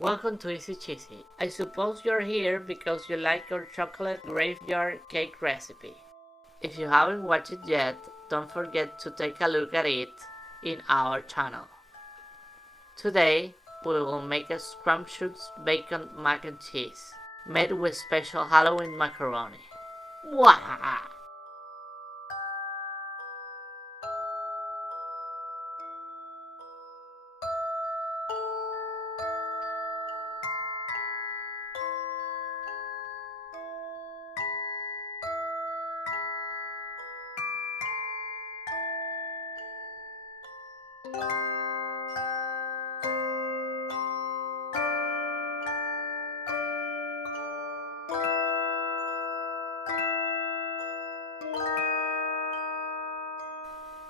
Welcome to Easy Cheesy. I suppose you're here because you like our chocolate graveyard cake recipe. If you haven't watched it yet, don't forget to take a look at it in our channel. Today, we will make a scrumptious bacon mac and cheese made with special Halloween macaroni. Mwah!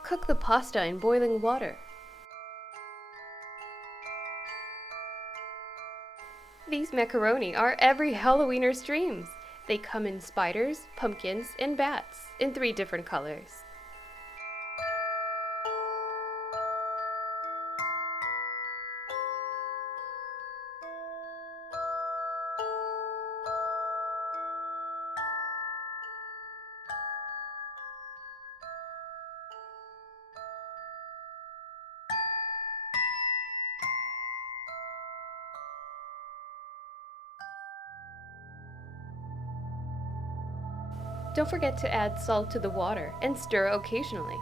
Cook the pasta in boiling water. These macaroni are every Halloweener's dreams. They come in spiders, pumpkins, and bats in 3 different colors. Don't forget to add salt to the water and stir occasionally.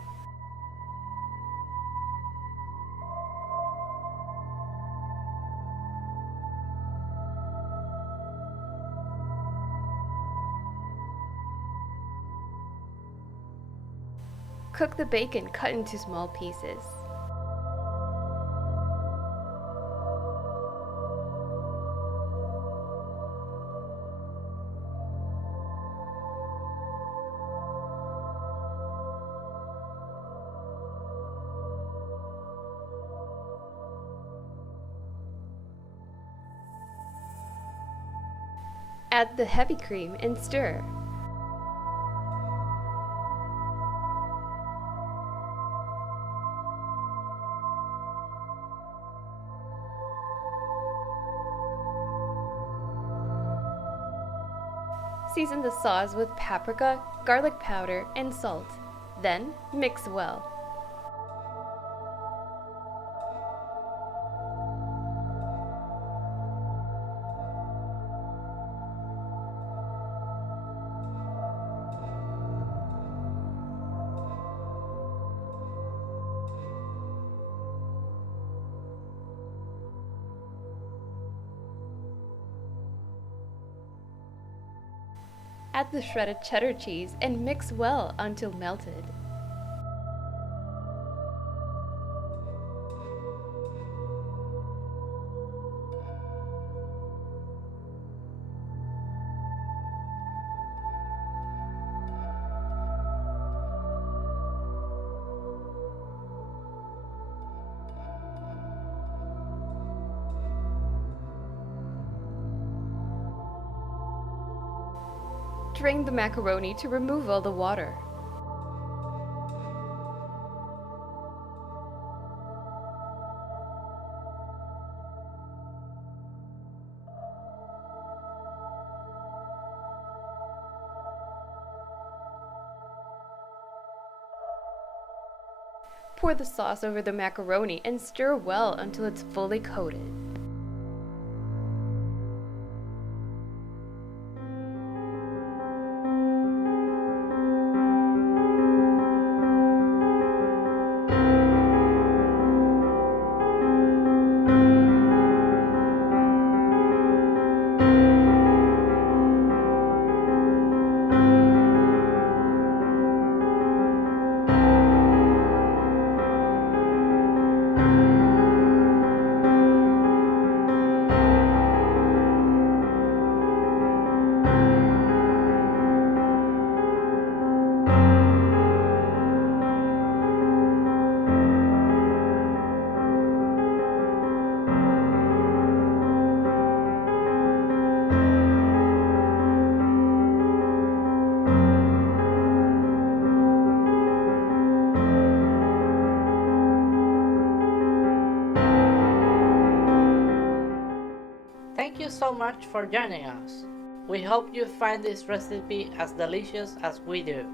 Cook the bacon cut into small pieces. Add the heavy cream and stir. Season the sauce with paprika, garlic powder, and salt. Then mix well. Add the shredded cheddar cheese and mix well until melted. Drain the macaroni to remove all the water. Pour the sauce over the macaroni and stir well until it's fully coated. Thank you so much for joining us. We hope you find this recipe as delicious as we do.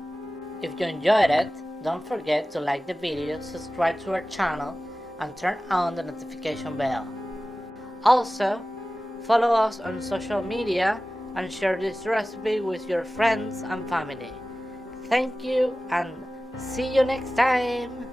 If you enjoyed it, don't forget to like the video, subscribe to our channel, and turn on the notification bell. Also, follow us on social media and share this recipe with your friends and family. Thank you and see you next time!